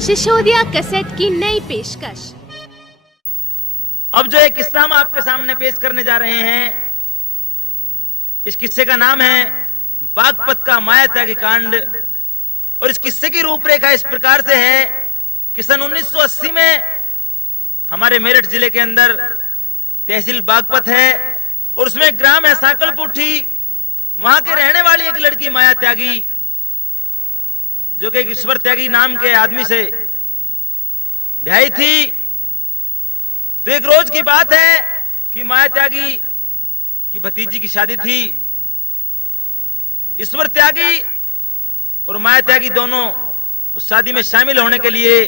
Sisodia cassette की नई पेशकश। अब जो एक किस्सा हम आपके सामने पेश करने जा रहे हैं, इस किस्से का नाम है बागपत का माया त्यागी कांड। और इस किस्से की रूपरेखा इस प्रकार से है कि सन 1980 में हमारे मेरठ जिले के अंदर तहसील बागपत है और उसमें एक ग्राम है साकलपुठी। वहां के रहने वाली एक लड़की माया त्यागी, जो कि ईश्वर त्यागी नाम के आदमी से ब्याही थी। तो एक रोज की बात है कि माया त्यागी की भतीजी की शादी थी। ईश्वर त्यागी और माया त्यागी दोनों उस शादी में शामिल होने के लिए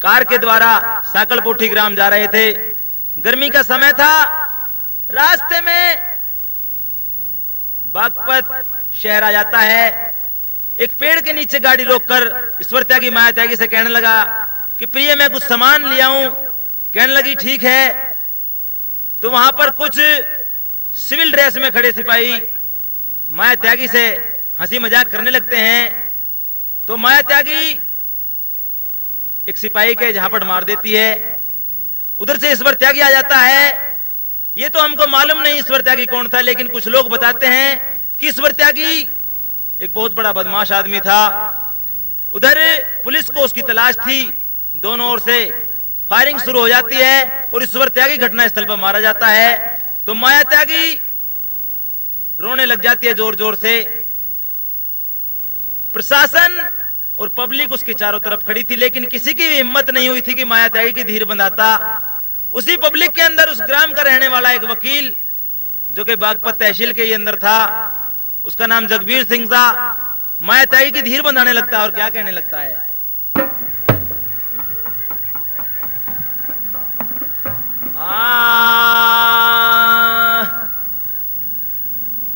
कार के द्वारा साकलपुठी ग्राम जा रहे थे। गर्मी का समय था। रास्ते में बागपत शहर आ जाता है। एक पेड़ के नीचे गाड़ी रोककर ईश्वर त्यागी माया त्यागी से कहने लगा कि प्रिय मैं कुछ सामान ले आऊं। कहने लगी ठीक है। तो वहां पर कुछ सिविल ड्रेस में खड़े सिपाही माया त्यागी से हंसी मजाक करने लगते हैं। तो माया त्यागी एक सिपाही के झापड़ मार देती है। उधर से ईश्वर त्यागी आ जाता है। ये तो हमको मालूम नहीं ईश्वर त्यागी कौन था, लेकिन कुछ लोग बताते हैं कि ईश्वर त्यागी एक बहुत बड़ा बदमाश आदमी था। उधर पुलिस को उसकी तलाश थी। दोनों ओर से फायरिंग शुरू हो जाती है और ईश्वर त्यागी घटनास्थल पर मारा जाता है। तो माया त्यागी रोने लग जाती है जोर जोर से। प्रशासन और पब्लिक उसके चारों तरफ खड़ी थी, लेकिन किसी की हिम्मत नहीं हुई थी कि माया त्यागी की धीर बंधाता। उसी पब्लिक के अंदर उस ग्राम का रहने वाला एक वकील, जो कि बागपत तहसील के अंदर था, उसका नाम जगबीर सिंह था, माया त्यागी की धीर बंधाने लगता है और क्या कहने लगता है।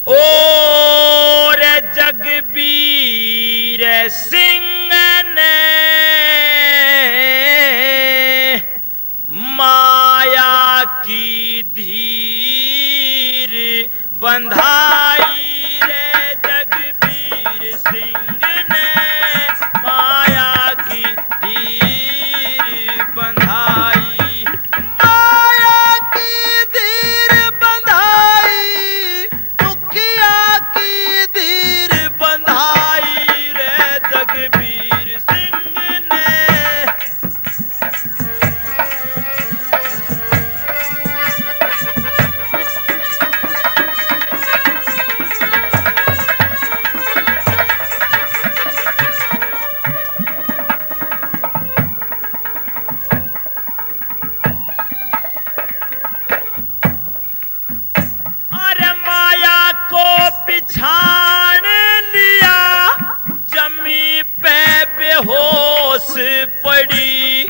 ओ रे जगबीर सिंह ने माया की धीर बंधाई। पड़ी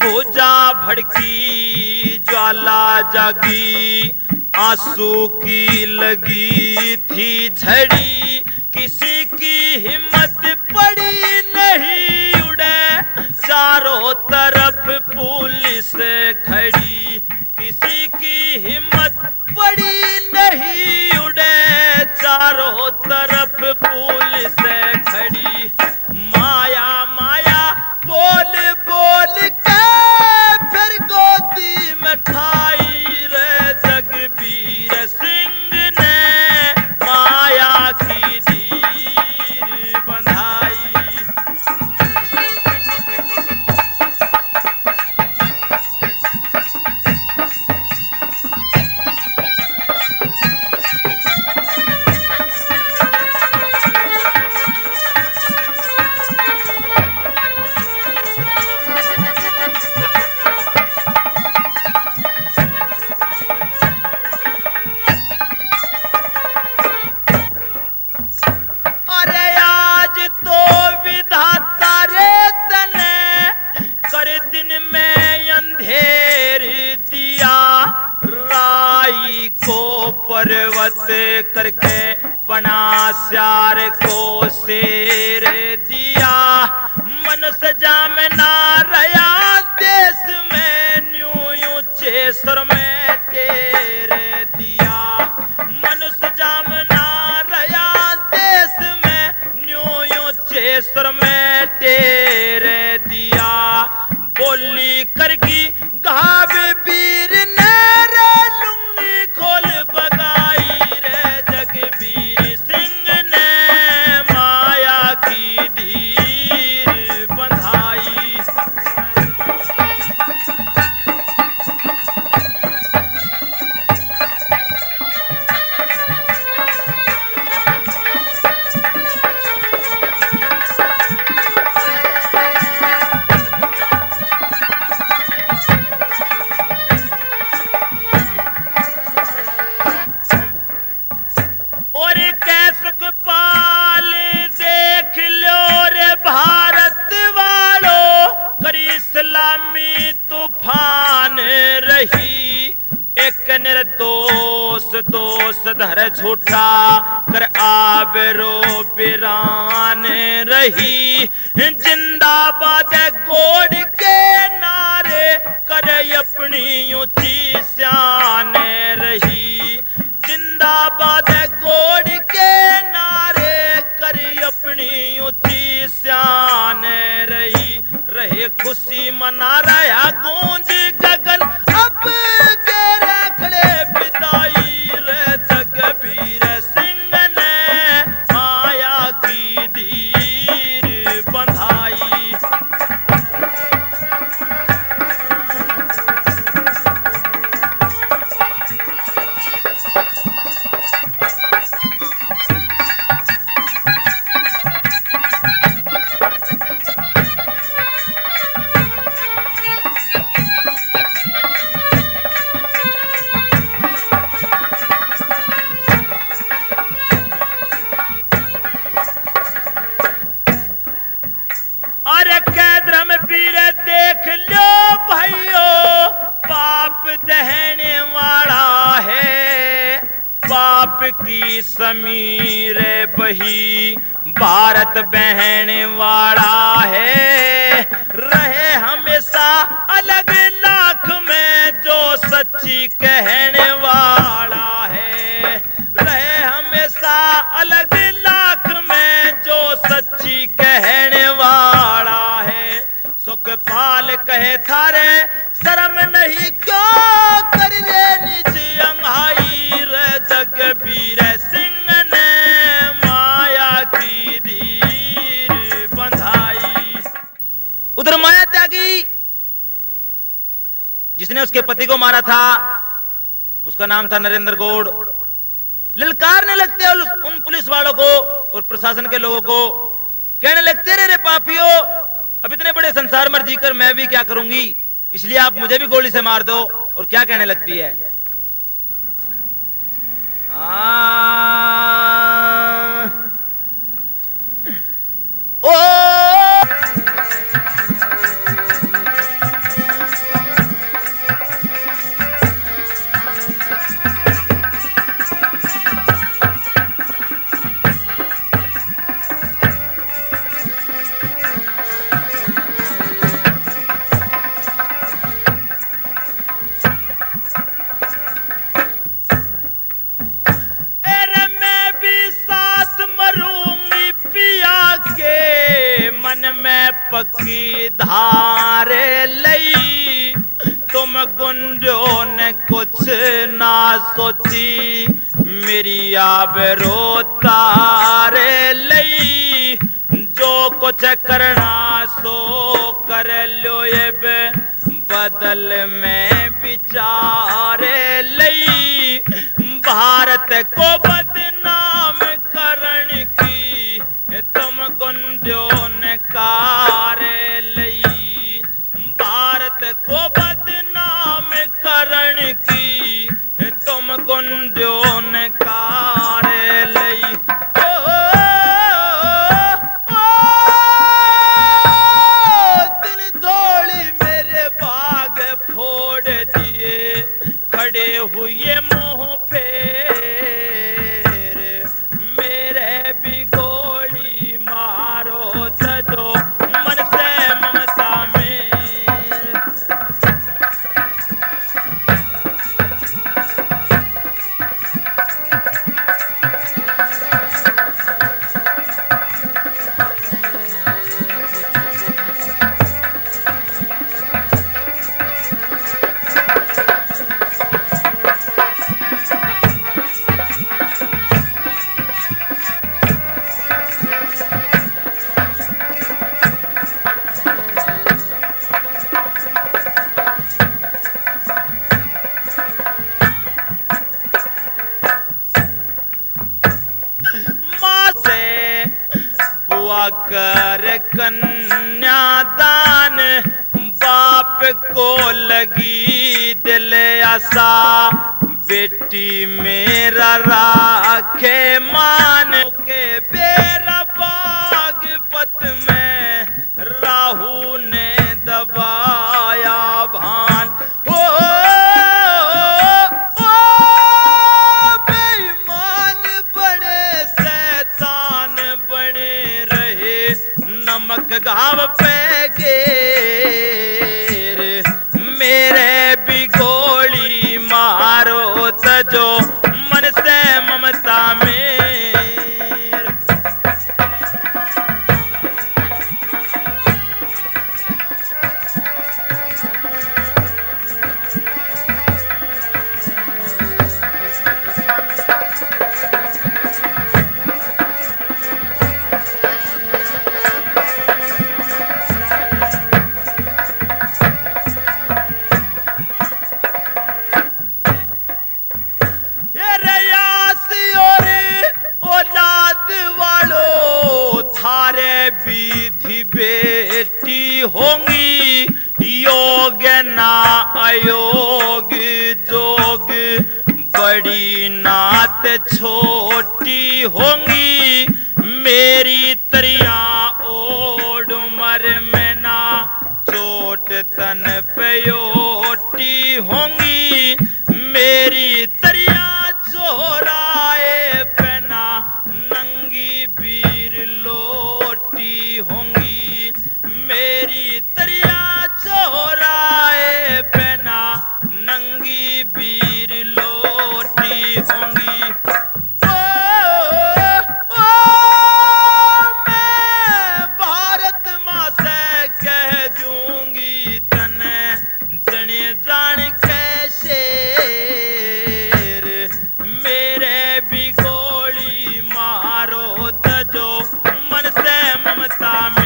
भुजा भड़की ज्वाला जागी, आंसू की लगी थी झड़ी। किसी की हिम्मत पड़ी नहीं उड़े, चारों तरफ पुलिस खड़ी। किसी की हिम्मत पड़ी नहीं उड़े, चारों तरफ पुलिस खड़ी। माया माया बोल बोल के फिर गोदी में ठाई रे जगबीर सिंह ने माया की धीर बंधाई। पर्वत करके बना स्यार को शेर दिया। मनुष्य जाम ना रया देश में, न्यू ऊंचे स्वर में तेरे दिया। मनुष्य जाम ना रया देश में, न्यू ऊंचे स्वर में टेर दिया, बोली करगी घाव वीर ने रे लुंगी खोल बगाई रे, जगबीर सिंह ने माया की धीर बंधाई। और कैसक पाल देख लो रे भारत वालों, करी इस्लामी तूफान रही, एक निर्दोष दोष धर झूठा कर आबरो बिरान रही, जिंदाबाद गोड़ के नारे करे अपनी ऊंची शान रही, जिंदाबाद गोड़ के नारे करी अपनी ऊंची शान रही, रहे खुशी मना रहा गूंज गगन, अब के रखड़े विदाई रे, जगबीर सिंह ने माया की धीर बंधाई। अरे कैद्रम वीर देख लो भाइयों, पाप दहने वाला है, पाप की समीर बही भारत बहने वाला है, रहे हमेशा अलग लाख में जो सच्ची कहने वाला है, रहे हमेशा अलग लाख में जो सच्ची कहने वाला है, सुखपाल कहे थारे शर्म नहीं क्यों कर ले नीचे अंगाई रे, जगबीर सिंह ने माया की धीर बंधाई। उधर माया त्यागी जिसने उसके पति को मारा था, उसका नाम था नरेंद्र गौड़, ललकारने लगते उन पुलिस वालों को और प्रशासन के लोगों को, कहने लगते रे पापियों, अब इतने बड़े संसार मर जीकर मैं भी क्या करूंगी, इसलिए आप मुझे भी गोली से मार दो। और क्या कहने लगती है, ओ में पक्की धारे लई, तुम गुंडों ने कुछ ना सोची, मेरी आबरो तारे लई, जो कुछ करना सो कर लो ये बदल में विचारे लई, भारत को बदनाम करने की तुम गुंडों ने कारे लई, भारत को बदनाम करने की तुम गुंडों ने कारे लई। दिन धोड़ी मेरे बाग फोड़ दिए, खड़े हुए मुंह पे मेरे भी गोली मारो सजो मन से ममता में। कर कन्यादान, बाप को लगी दिल आशा, बेटी मेरा राखे मान के बेरा बागपत में राहु ने दबाया भान। ओ बेईमान बने शैतान बने रहे, नमक घाव पे गेर, मेरे भी गोली मारो तजो मन से ममता में। बेटी होंगी योग ना अयोग जोग, बड़ी नात छोटी होंगी, मेरी तरिया ओड उमर में ना चोट तन पे ओटी होंगी, मेरी तरिया चोराए पहना नंगी बीर लोटी होंगी, मेरी तरिया चोराए पहना नंगी बीर लोटी होंगी। मैं भारत माँ से कह दूंगी तने जने जान कैसे, मेरे भी गोली मारो तजो मन से ममता में।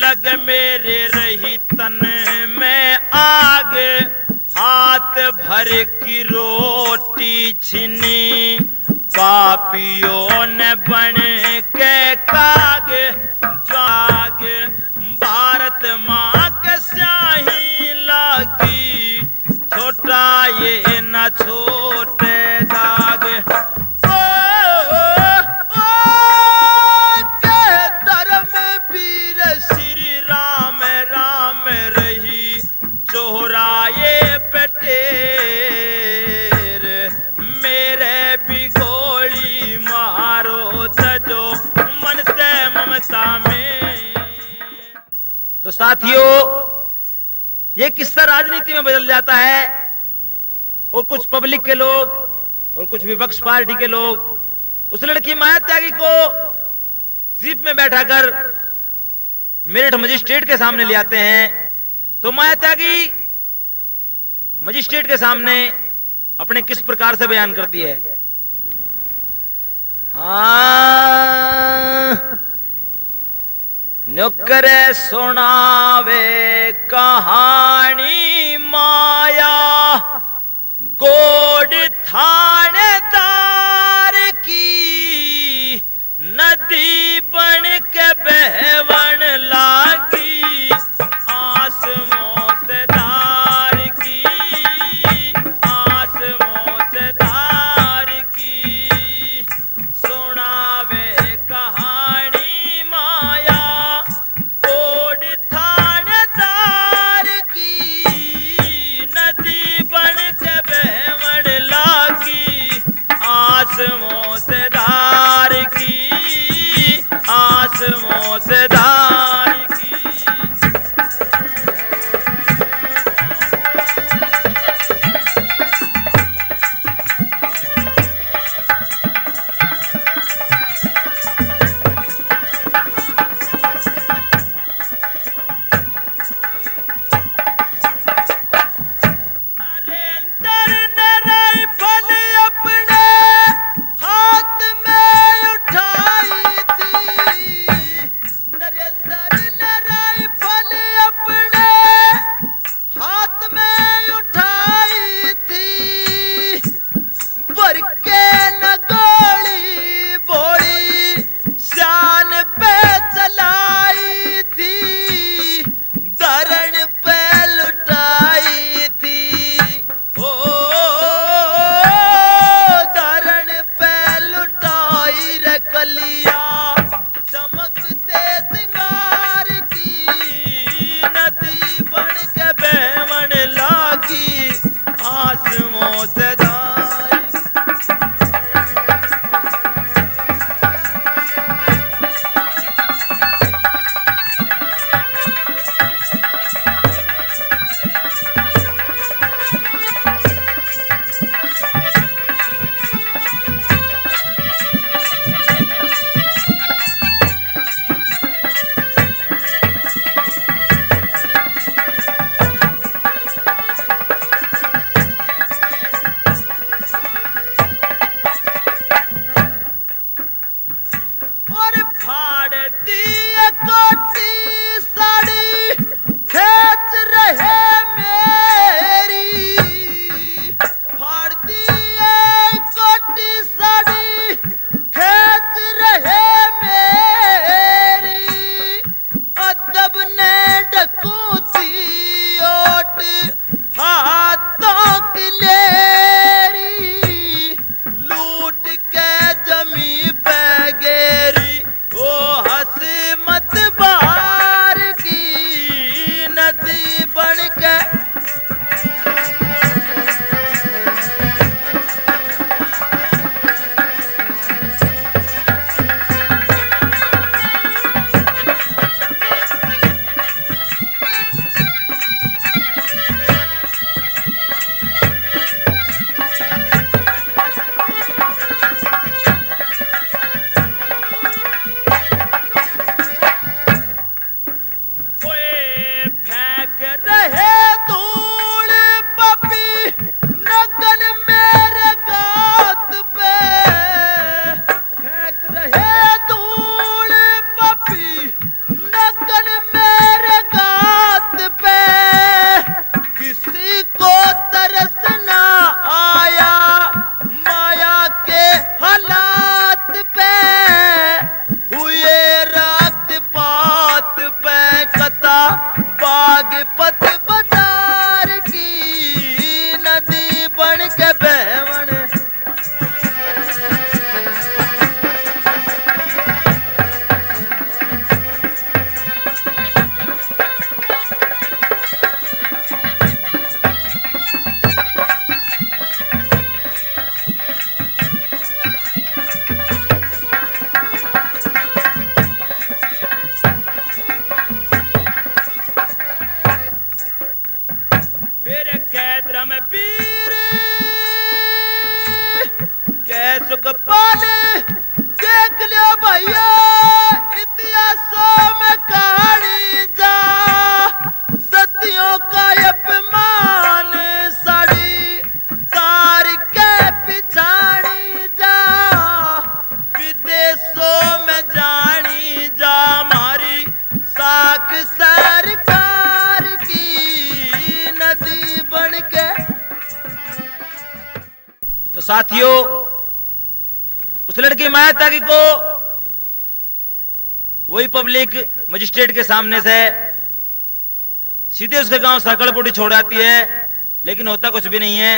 लग मेरे रही तन में आग, हाथ भर की रोटी छिनी, पापियों ने बन के काग जाग, भारत माँ के स्याही लगी, छोटा ये न छोटे दाग। तो साथियों, ये किस्सा राजनीति में बदल जाता है और कुछ पब्लिक के लोग और कुछ विपक्ष पार्टी के लोग उस लड़की माया त्यागी को जीप में बैठाकर मेरठ मजिस्ट्रेट के सामने ले आते हैं। तो माया त्यागी मजिस्ट्रेट के सामने अपने किस प्रकार से बयान करती है। हाँ, नुकरे सुनावे कहानी माया, गोड थानेदार की, नदी बन के बहवन लागी, आसमों से धार की, आसमों से धार की, सुनावे कहानी माया, गोड थानेदार की, नदी बन के बहवन लागी, आसमों से धार की, आसमों से धार की। सुख पाले देख लियो भैया इतिहासों में कहानी जा सतियों का अपमान साड़ी तार के पिछाड़ी जा विदेशों में जानी जा हमारी साख सरकार की नदी बन के। तो साथियों उस लड़की माया त्यागी को वही पब्लिक मजिस्ट्रेट के सामने से सीधे उसके गांव साकड़पुटी छोड़ आती है, लेकिन होता कुछ भी नहीं है।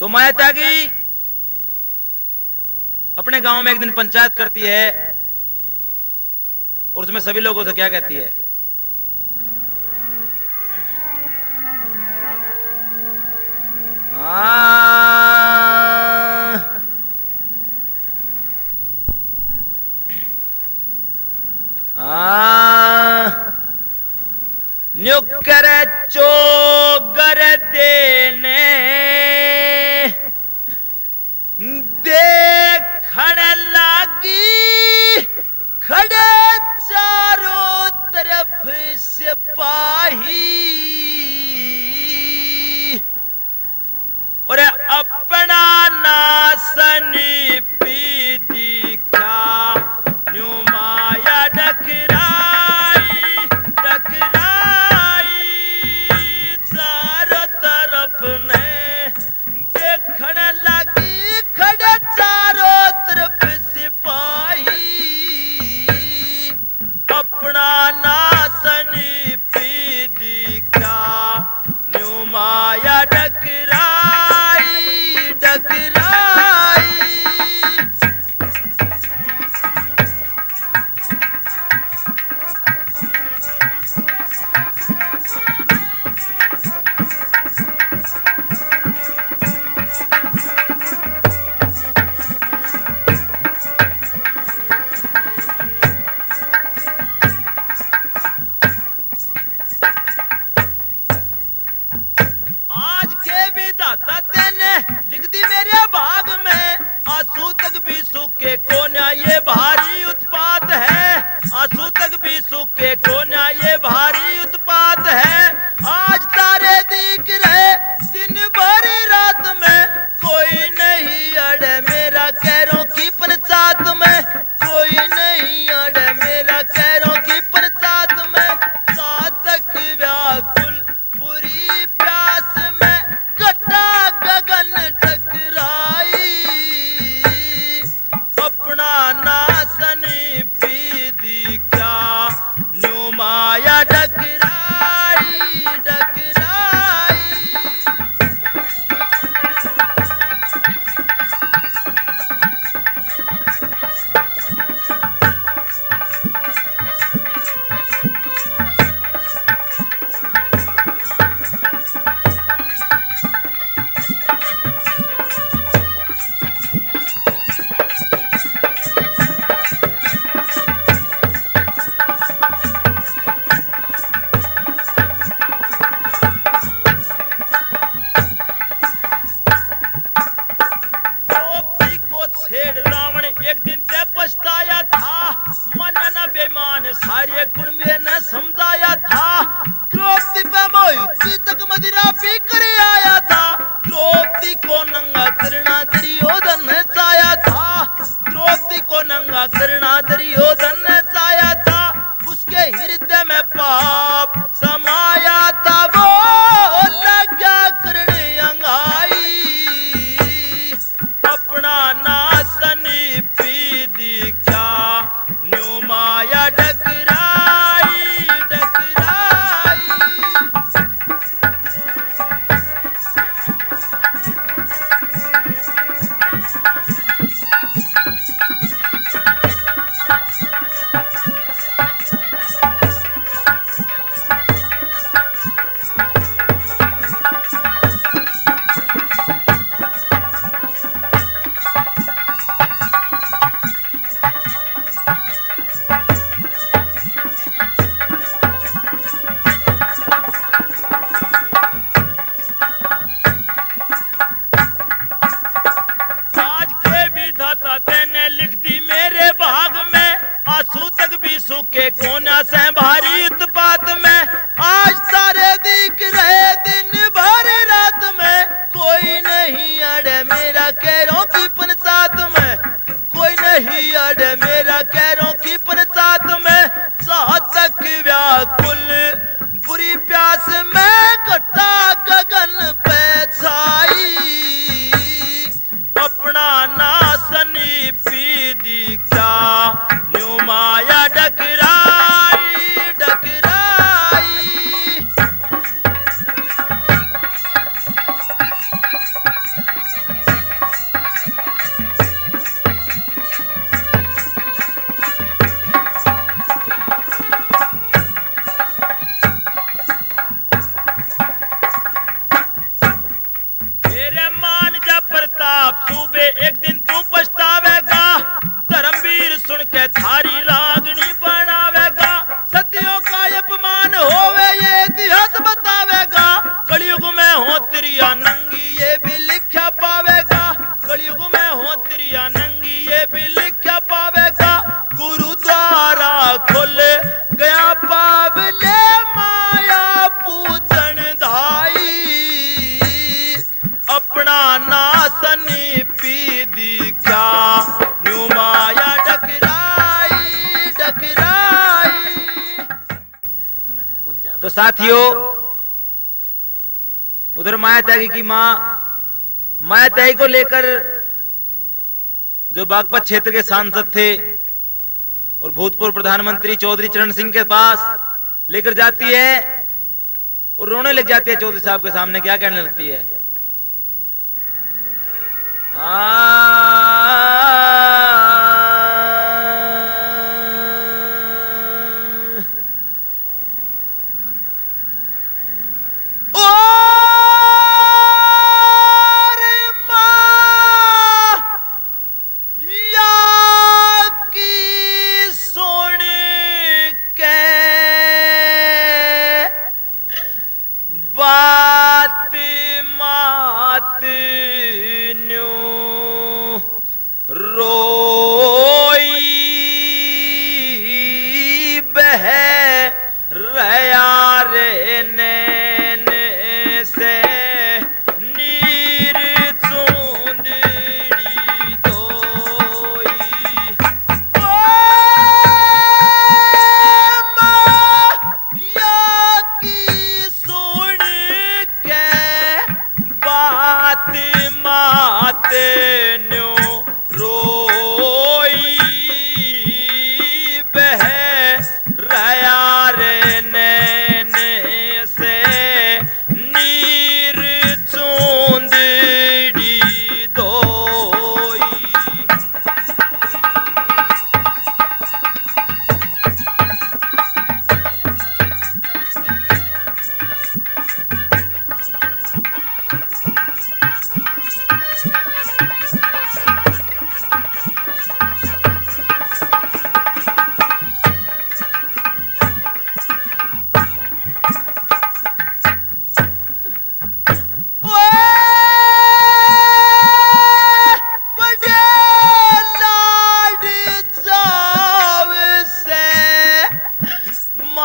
तो माया त्यागी अपने गांव में एक दिन पंचायत करती है और उसमें सभी लोगों से क्या कहती है, न्युकर चोगर देने देखण लागी खड़े चारों तरफ सिपाही और अपना नासन पी दिखा न्यू माया डकराई चारों तरफ ने देखण लगी खड़े चारों तरफ सिपाही अपना नासन पी दिखा न्यू माया डकराई डकराई। आज के विधाता तेने लिख दी मेरे भाग में आंसू तक भी सूखे कोन्या ये भारी उत्पात है, आंसू तक भी सूखे कोन्या ये भारी उत्पात है। आज तारे दिख रहे दिन भर रात में कोई नहीं अड़े मेरा कैरों की पंचायत में कोई नहीं अड़े सारे कुणबे ने समझाया था। द्रौपदी पे मोहित तक मदिरा पी कर आया था। द्रौपदी को नंगा करना दुर्योधन ने चाहा था। द्रौपदी को नंगा करना दुर्योधन ने चाहा था। उसके हृदय में पाप समाया था। वो लगा करने अंगाई अपना नासनी पी दिखा। न्यू माया डकराई डकराई। के कोना से भारी उत्पात में आज तारे दिख रहे दिन भर रात में। कोई नहीं अड़े मेरा कैरों की पंचायत में। कोई नहीं अड़े मेरा कैरों की पंचायत में। सातक व्याकुल बुरी प्यास में कटा गगन पे छाई। अपना नासनी पी दिखा। न्यू माया डकराई डकराई। मेरे मान जा प्रताप सूबे एक दिन तू पछतावेगा। धर्मवीर सुन के थारी रागनी बनावेगा। सत्यों का अपमान होवे ये इतिहास बतावेगा। कलयुग में हो त्रिया नंगी ये भी लिखा पावेगा। कलयुग में हो त्रिया नंगी ये भी लिखा पावेगा। गुरुद्वारा खुल गया पावले माया पूजन धाई। अपना नासनी पी दिखा। न्यू माया डकराई डकराई। तो साथियों उधर माया त्यागी की मां माया त्यागी को लेकर जो बागपत क्षेत्र के सांसद थे और भूतपूर्व प्रधानमंत्री चौधरी चरण सिंह के पास लेकर जाती है और रोने लग जाती है। चौधरी साहब के सामने क्या कहने लगती है? ने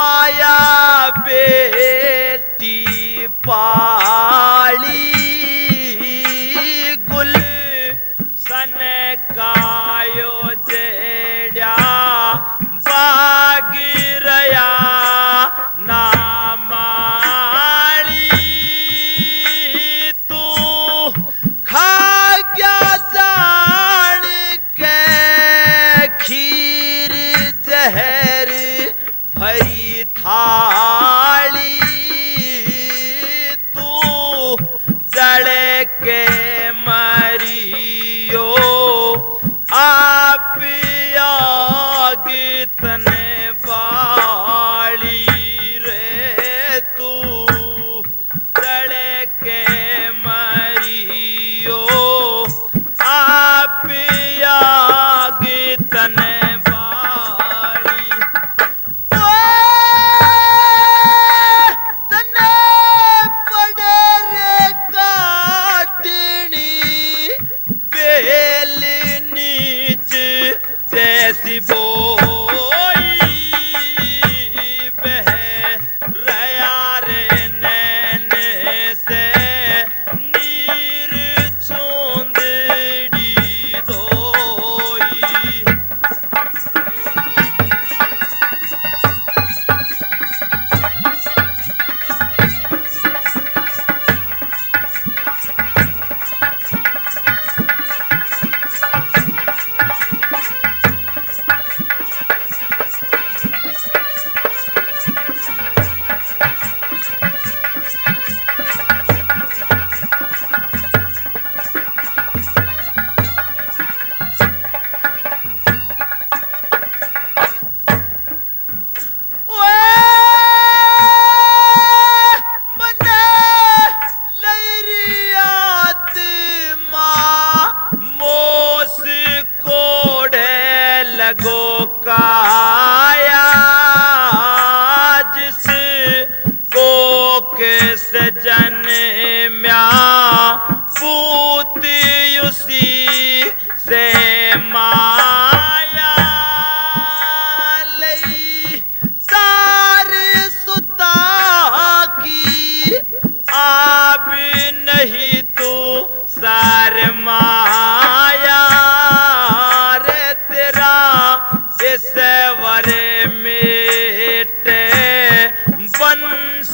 माया बेटी पाली गुल सन कायो जेड़ा बाग रया नामाली तू खा गया जान के खीर जहर भरी थाली तू जड़ के मरियो आप आग तने बाली रे तू जड़ के मरियो आप आग तने लगो काया जिस को किस जन्म्या पूत उसी से माया लई सार सुता की आप नहीं तो सार माया सवरे मेटे बंस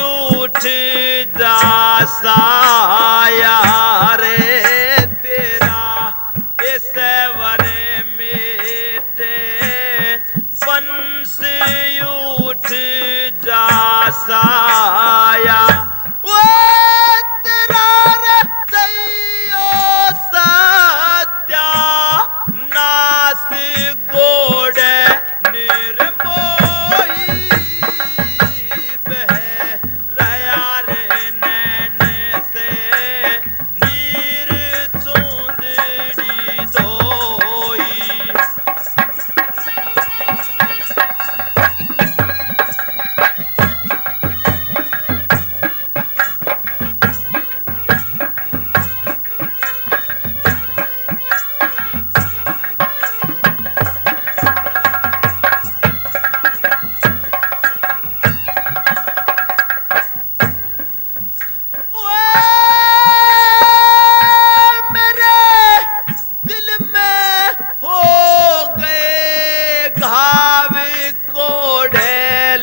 उठ जा साया रे तेरा सवरे मेटे बंस उठ जा साया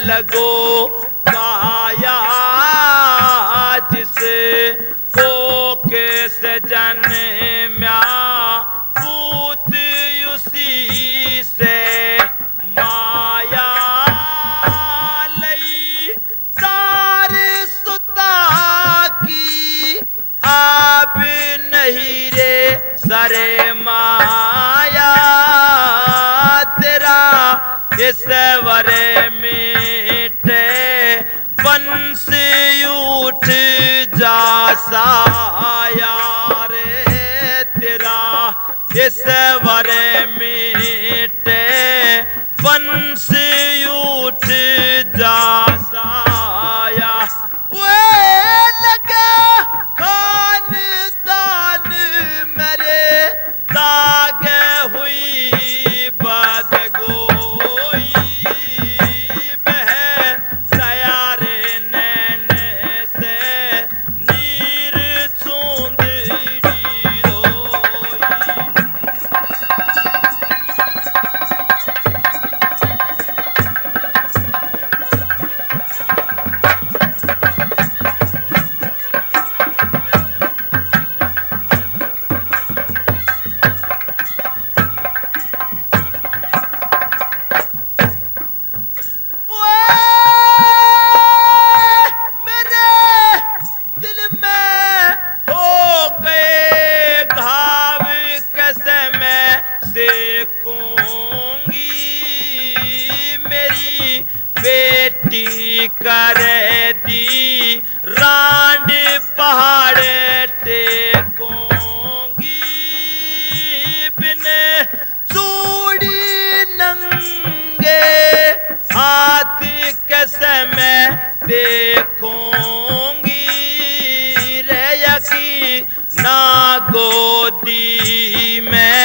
लगो काया जिस को किस जन्म्या पूत उसी से माया लई सार सुता की आप नहीं रे सरे माया तेरा इस वरे मेटे बंस उठ जा साया रे तेरा इस वरे मेटे बंस उठ जा साया वे लगा खानदान मेरे दाग हुई बदगोई बह बेटी कर दी रांड पहाड़ टेकोंगी बिन चूड़ी नंगे हाथ कैसे मैं देखूंगी रे यकी ना गोदी में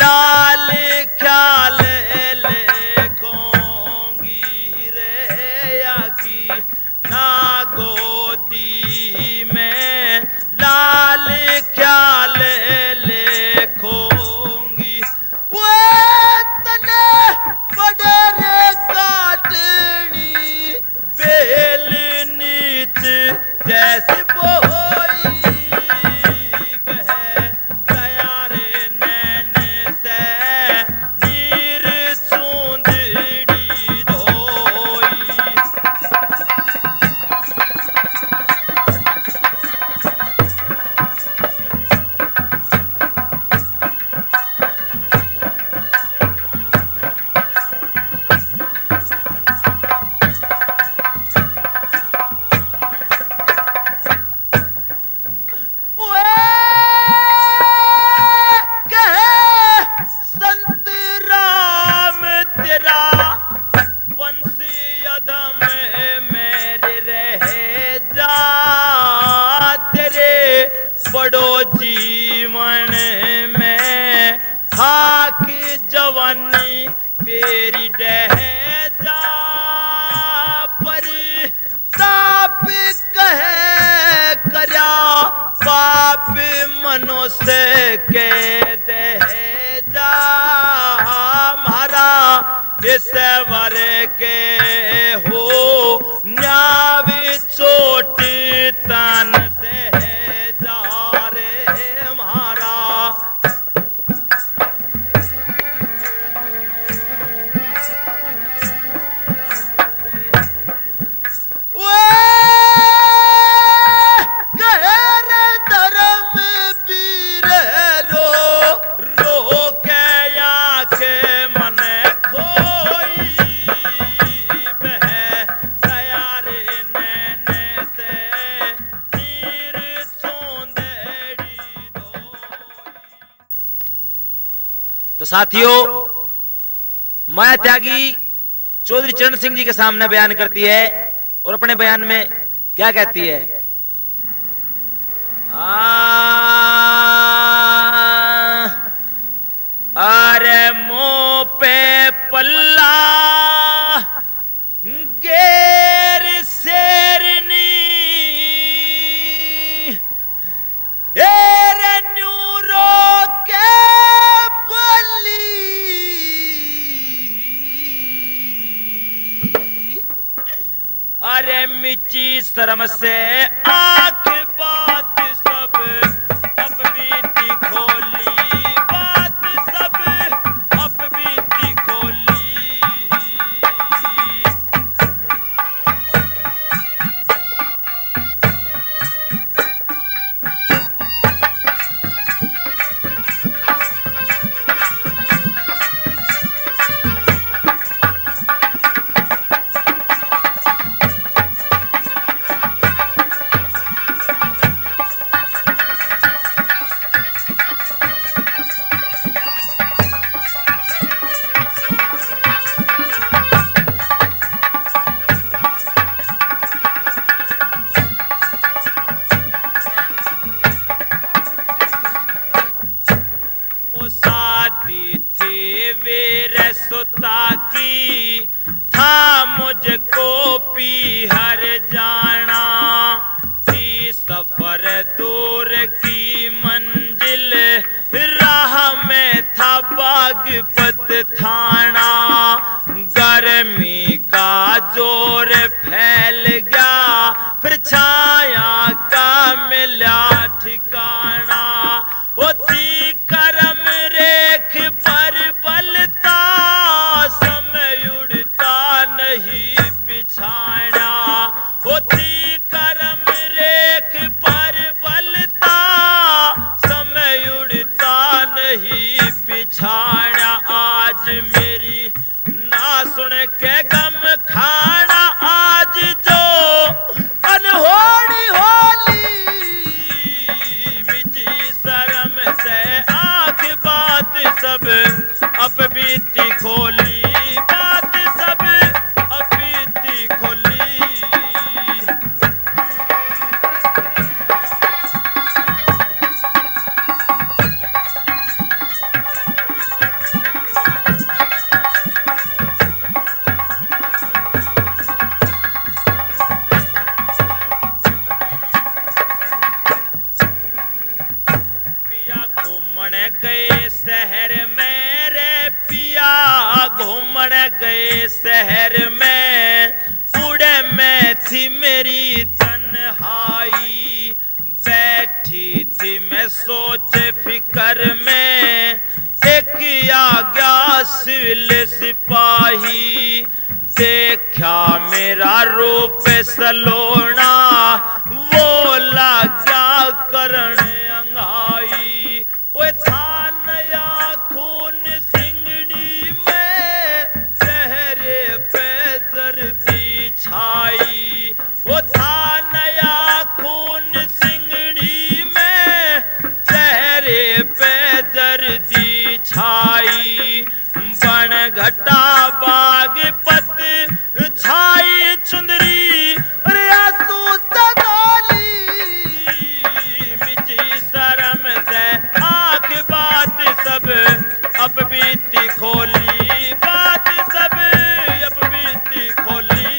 लाल ख्याल लेखूंगी रे यकी ना गोदी में लाल ख्याल लेखूंगी वो तने बड़े काटनी बेल नीच जैसे बोई बह गया रे नैन से नीर चूंदड़ी धोई संत राम तेरा वंशी अधम मेरे रह जा तेरे बड़ो जीवन में खाक जवानी तेरी डह जा पर ताप कहे करया पाप मनो से कह दे जा हमारा इस वर के हो न्यावी चोट तन से जा रे हमारा धर्म वीर रो रो के आके मन खोई बह गया रे नैन से नीर चूंदड़ी धोई। तो साथियों माया त्यागी चौधरी चरण सिंह जी के सामने बयान करती है और अपने बयान में क्या कहती है अरे मुंह पे पल्ला गेर शेरनी एरे न्यूरो के बली अरे मिची शर्म से आंख बात सब अब बीती खोली बात सब अब बीती खोली सुता की था मुझको पी हर जाना थी सफर दूर की मंजिल राह में था बागपत थाना गर्मी का जोर फैल गया फिर छाया का मिला ठिकाना होती करम रेख पर बलता समय उड़ता नहीं पिछाना होती करम रेख पर बलता समय उड़ता नहीं पिछाना आज मेरी ना सुन के गम खाना आज जो अनहोनी होली, मिची शर्म से आंख बात सब अब बीती खोली, बात सब अब बीती खोली। गए शहर में रे पिया, घूमन गए शहर में, उड़े में थी मेरी तन्हाई, बैठी थी मैं सोच फिकर में, एक आ गया सिविल सिपाही, देखा मेरा रूप सलोना, वो लगा करने अंगाई, वो था नया खून सिंगनी में, चेहरे पे जर्दी छाई, वो था नया खून सिंगनी में, चेहरे पे जर्दी छाई, बन घटा बाग पत छाई चुंदरी, अरे आंसू से डोली, मिची शर्म से आंख बात सब अब बीती खोली, बात सब अब बीती खोली।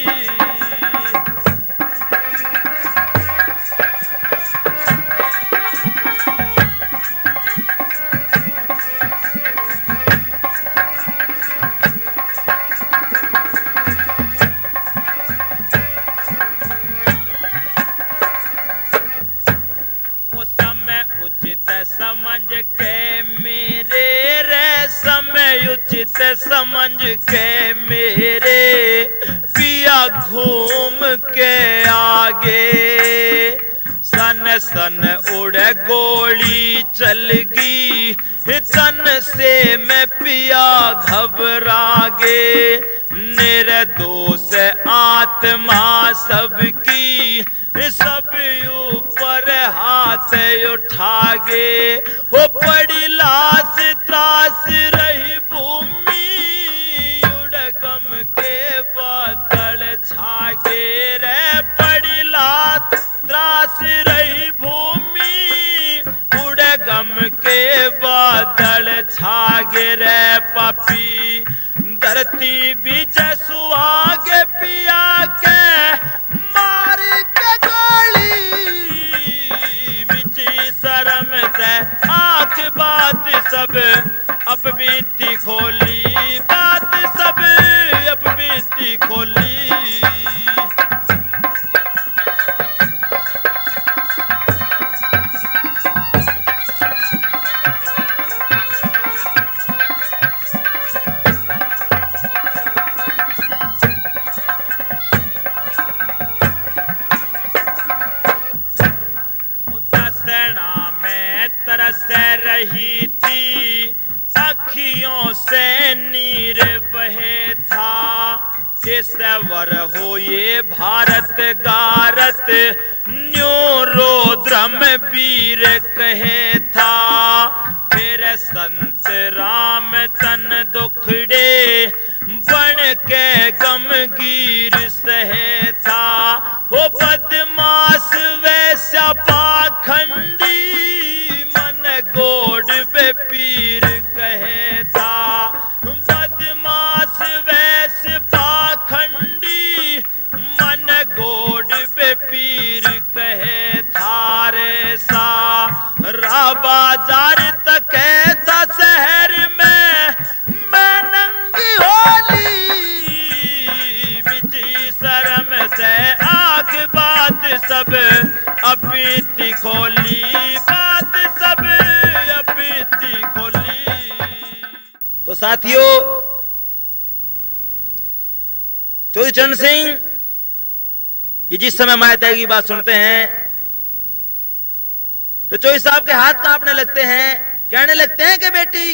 उचित समझ के मेरे रे, समय उचित समझ के मेरे, पिया घूम के आगे, सन सन उड़े गोली चल गई, तन से मैं पिया घबरा गे, निर्दोष आत्मा सबकी, सब ऊपर हाथ उठा गे, वो पड़ी लाश त्रास रही भूमि, उड़ गम के बादल छागे रे, पड़ी लाश त्रास रही भूमि, उड़ गम के बादल छागे रे पापी, धरती बीच सुहागे पिया के मार के गोली, मिची शर्म से आंख बात सब अब बीती खोली, बात सब अब बीती खोली। तरस रही थी, अखियों से नीर बहे था, केसवर हो ये भारत गारत, न्यो रोद्रम वीर कहे था, फिर संत राम तन दुखड़े, बन के गमगीर सहे था, वो बदमाश वैसा पाखंडी, गोड बे पीर कहे था, बदमाश वैस पाखंडी, मन गोड बे पीर कहे था रे सा, बाजार तक था शहर में, मैं नंगी होली, मिची शर्म से आंख बात सब अब बीती खोली, बात सब खोली। तो साथियों, चौधरी चरण सिंह ये जिस समय माया त्यागी की बात सुनते हैं तो चौधरी साहब के हाथ कांपने लगते हैं, कहने लगते हैं कि बेटी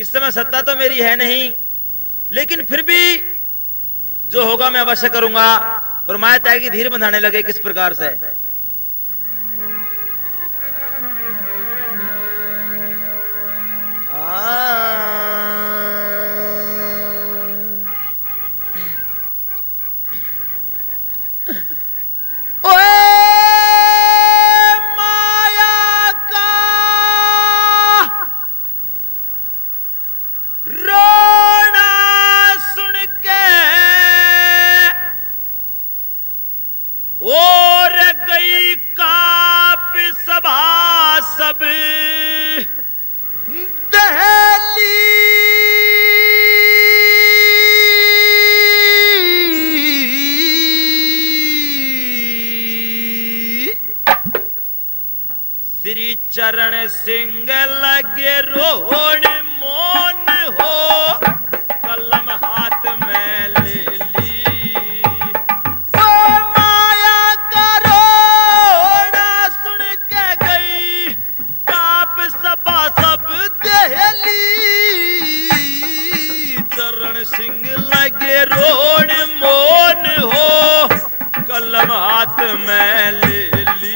इस समय सत्ता तो मेरी है नहीं, लेकिन फिर भी जो होगा मैं अवश्य करूंगा। और माया त्यागी धीर बंधाने लगे किस प्रकार से। चरण सिंह लगे रोण मोन हो, कलम हाथ में ले ली। ओ माया का रोना सुन के गई काप सबा सब देली। चरण सिंह लगे रोण मोन हो, कलम हाथ में ले ली।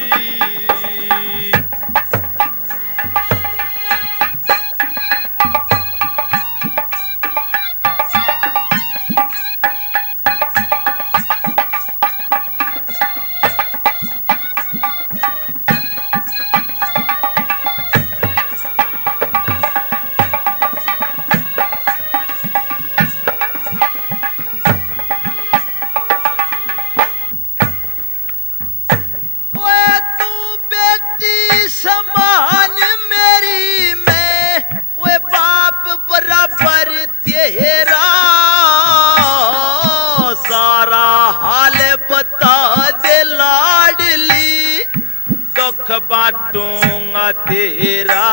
बाटूंगा तेरा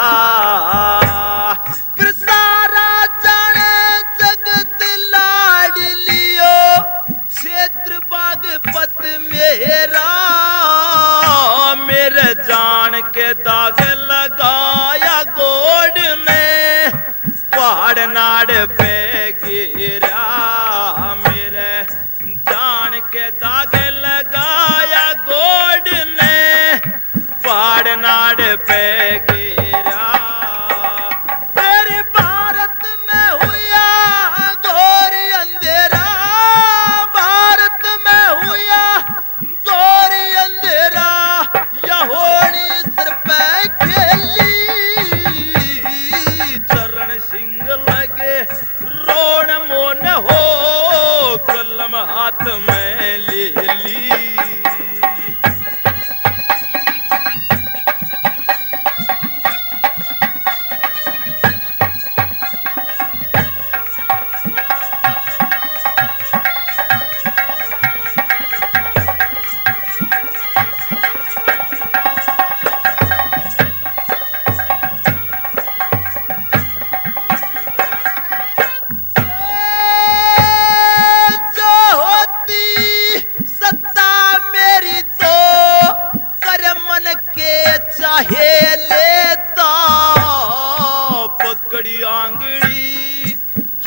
फिर सारा जाने जगत लाड लियो, क्षेत्र बागपत मेरा। मेरे जान के दाग लगाया गोड ने, पहाड़ नाड़ पे गिरा। मेरे जान के दाग लगाया गोड ने, पहाड़ नाड़ पे गिरा। तेरी भारत में हुआ घोर अंधेरा, भारत में हुआ घोर अंधेरा। यहोनी सिर पे खेली, चरण सिंह लगे रोण मोन हो, कलम हाथ में ले ली।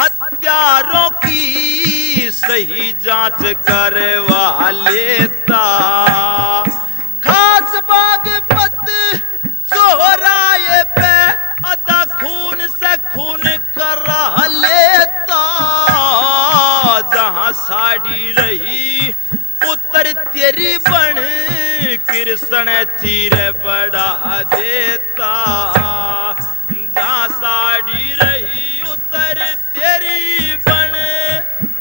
हत्यारों की सही जांच करवा लेता, खास बागपत चौराहे पे आधा खून से खून करा लेता। जहां साड़ी रही उतर तेरी बन, कृष्ण चीर बढ़ा देता। जहां साड़ी रही उतर तेरी बन,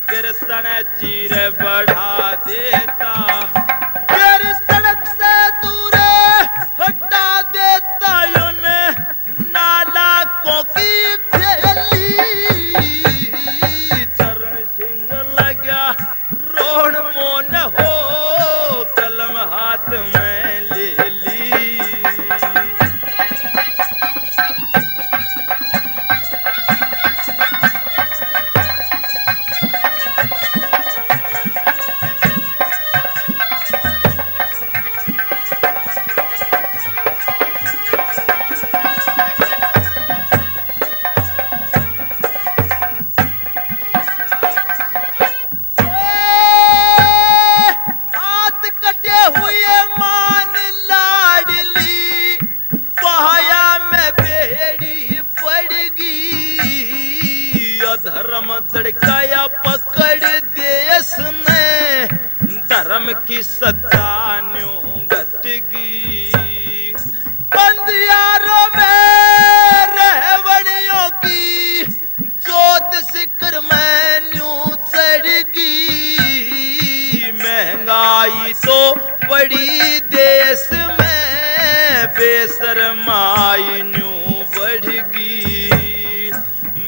कृष्ण चीर बढ़ा देता। फिर सड़क से दूर हटा देता उन नालाकों की ठेली। चरण सिंह लगा रोण मोन हो, कलम हाथ में ले ली। ने धर्म की सत्ता न्यू घटगी बंदियारों में रहवड़ियों की जोत सिकर में न्यू चढ़गी महंगाई तो बड़ी देश में बेशरमाई न्यू बढ़गी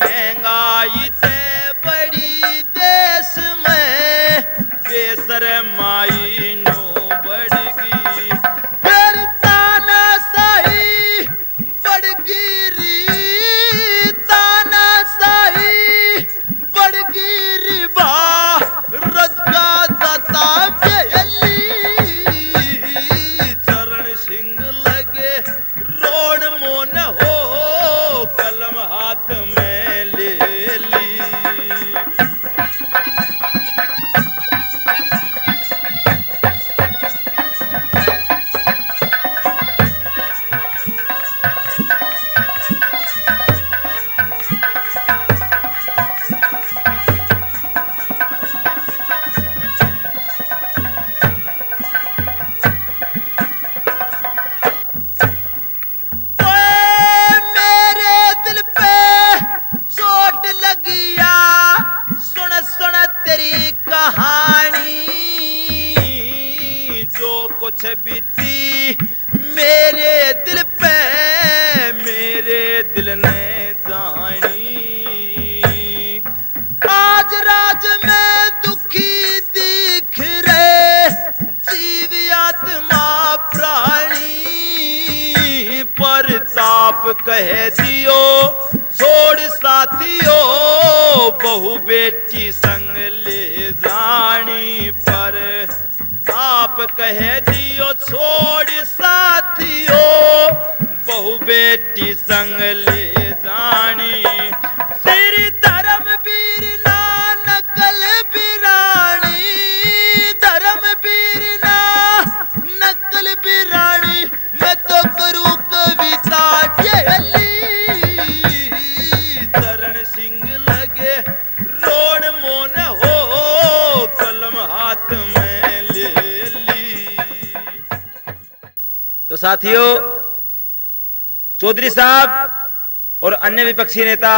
महंगाई ते बड़ी देश में बेशरमाई न्यू बढ़गी फिर तानाशाही बढ़गी री तानाशाही बढ़गी रिबा रथ का दाता चरण सिंह लगे रोण मोन हो कलम हाथ में ले ली कुछ बीती मेरे दिल पे मेरे दिल ने जानी आज राज में दुखी दिख रहे जीव आत्मा प्राणी पर ताप कह दियो छोड़ साथियों बहु बेटी संग ले जानी पर आप कह दियो छोड़ साथियों बहु बेटी संग ले जानी श्री धर्म वीर ना नकल बिरानी धर्म वीर ना नकल बिरानी मैं तो करूं कविता चरण सिंह लगे रोण मोन हो कलम हाथ में तो साथियों चौधरी साहब और अन्य विपक्षी नेता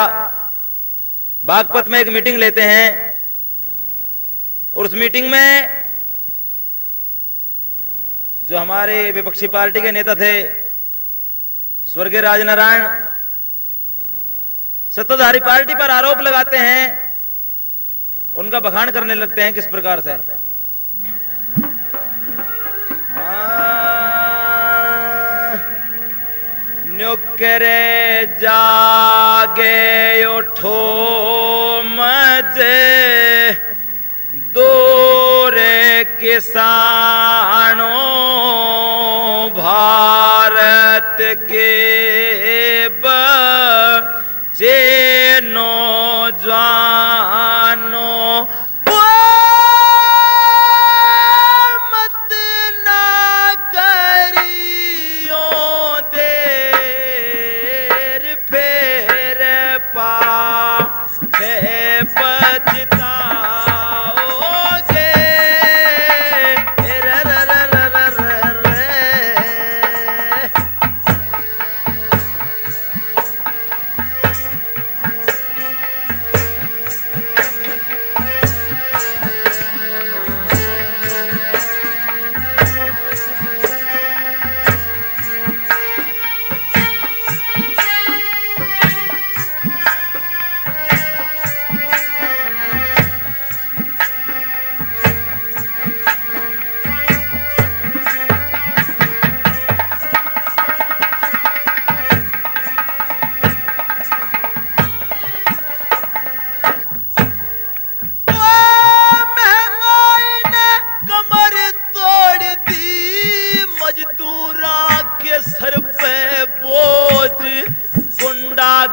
बागपत में एक मीटिंग लेते हैं और उस मीटिंग में जो हमारे विपक्षी पार्टी के नेता थे स्वर्गीय राजनारायण सत्ताधारी पार्टी पर आरोप लगाते हैं उनका बखान करने लगते हैं किस प्रकार से नुकरे जागे उठो मजे दूरे किसानों भारत के बच्चे नौजवानों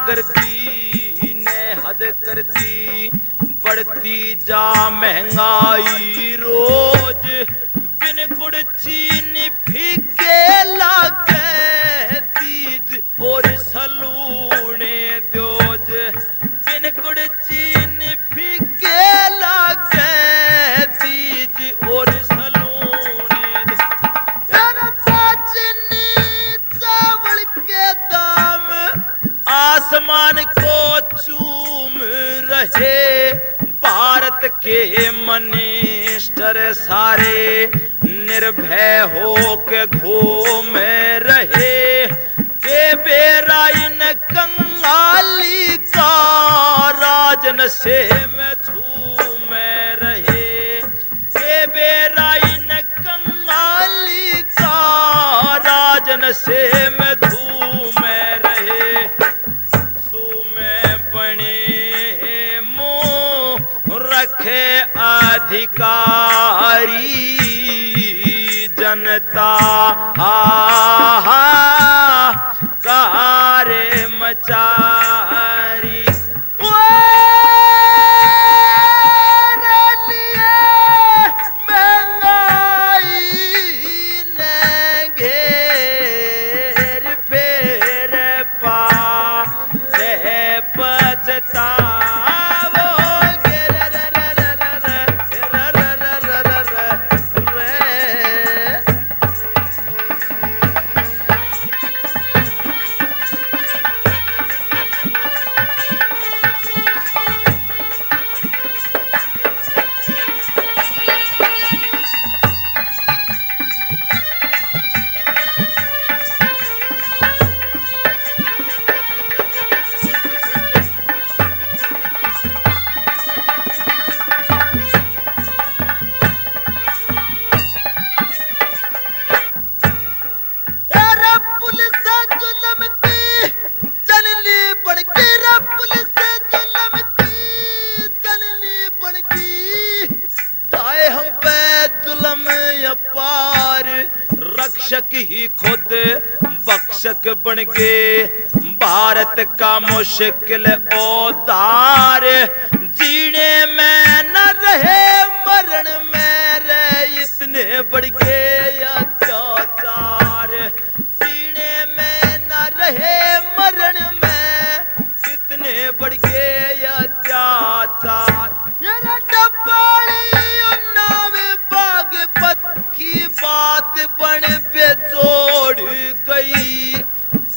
गुंडागर्दी ने हद कर दी बढ़ती जा महंगाई रोज बिन गुड़ चीनी फीके लागे तीज और सलूने दोज बिन गुड़ चीनी फीके लागे सम्मान को चूम रहे भारत के मनिस्टर सारे, निर्भय हो के घूम रहे के बेरा इन कंगाली का राजन से में झूम रहे, के बेरा इन कंगाली का राजन से में झूम रहे, सुमे बने मुंह रखे अधिकारी जनता हाहाकार मचारी, महंगाई ने घेर फेर पा पचता रक्षक ही खुद बख्शक बन गए, भारत का मुश्किल औतार, जीने में न रहे मरण में रहे इतने बढ़ गए अत्याचार, जीने में न रहे मरण में इतने बढ़ गए अत्याचार, बात बन बेजोड़ गई,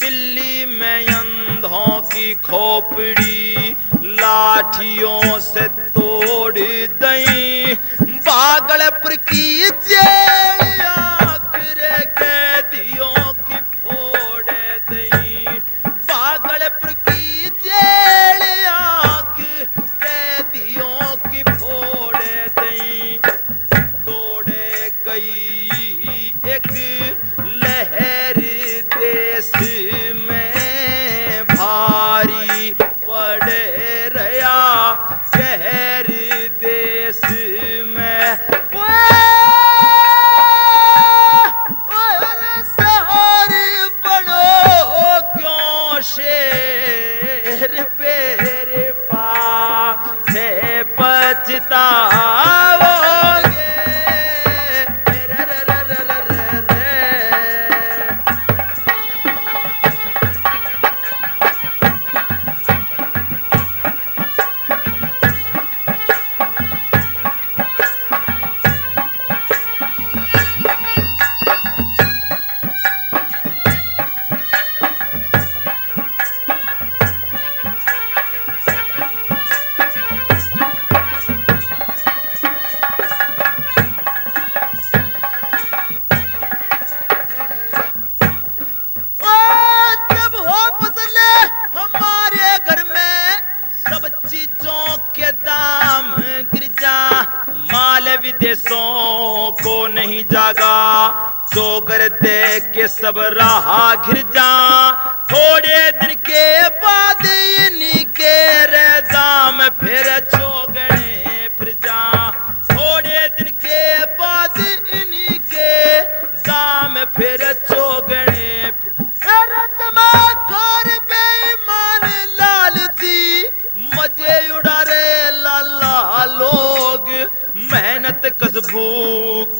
दिल्ली में अंधों की खोपड़ी लाठियों से तोड़ दई, भागलपुर की जेल आखिर कैदियों की फोड़ दई, भागलपुर की जेल आखिर कैदियों की फोड़ दई, तोड़े गई एक लहर देश में भारी पड़ रहा कहर देश में, सहारे बनो क्यों शेर पेर पा से पछता विदेशों को नहीं जागा, चोगर दे के सब रहा घिर जा, थोड़े दिन के बाद इन्हीं के दाम फिर चोगने फिर जा, थोड़े दिन के बाद इन्हीं के दाम फिर चोगने बेईमान लालची मजे उड़ा रे लाला लोग, मेहनत कसबू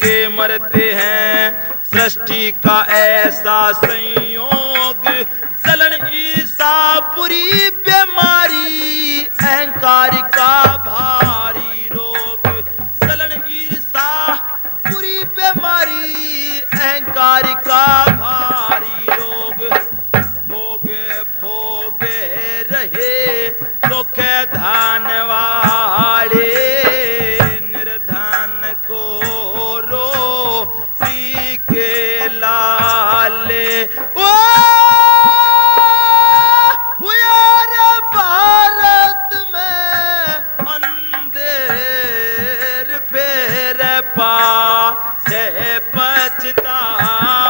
के मरते हैं, सृष्टि का ऐसा संयोग, जलन ईर्षा बुरी बीमारी, अहंकार का भारी रोग, जलन ईर्षा बुरी बीमारी, अहंकार का भारी रोग, भोगे भोगे रहे पाछे पछताओगे।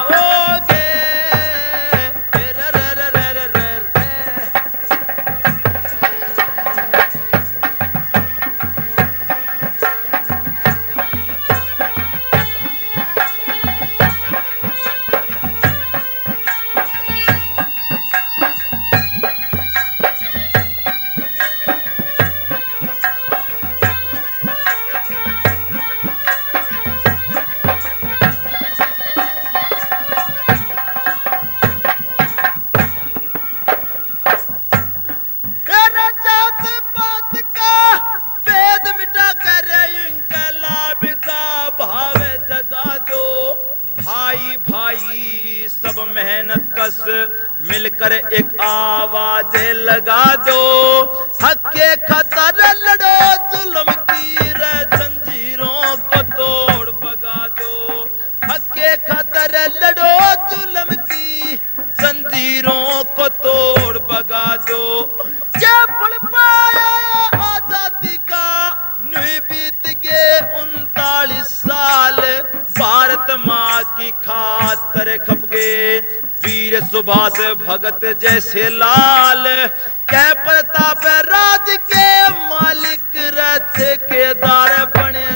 सब मेहनत कस मिलकर एक आवाज लगा दो, हक के खतर लड़ो, जुल्म की जंजीरों को तोड़ भगा दो। हक के खतर लड़ो, जुल्म की जंजीरों को तोड़ भगा दो। क्या पढ़ पाया आजादी का, नहीं बीत गए 39 साल, भारत माँ की खातर खप गए वीर सुभाष भगत जैसे लाल। कह प्रताप राज के मालिक रथ केदार बने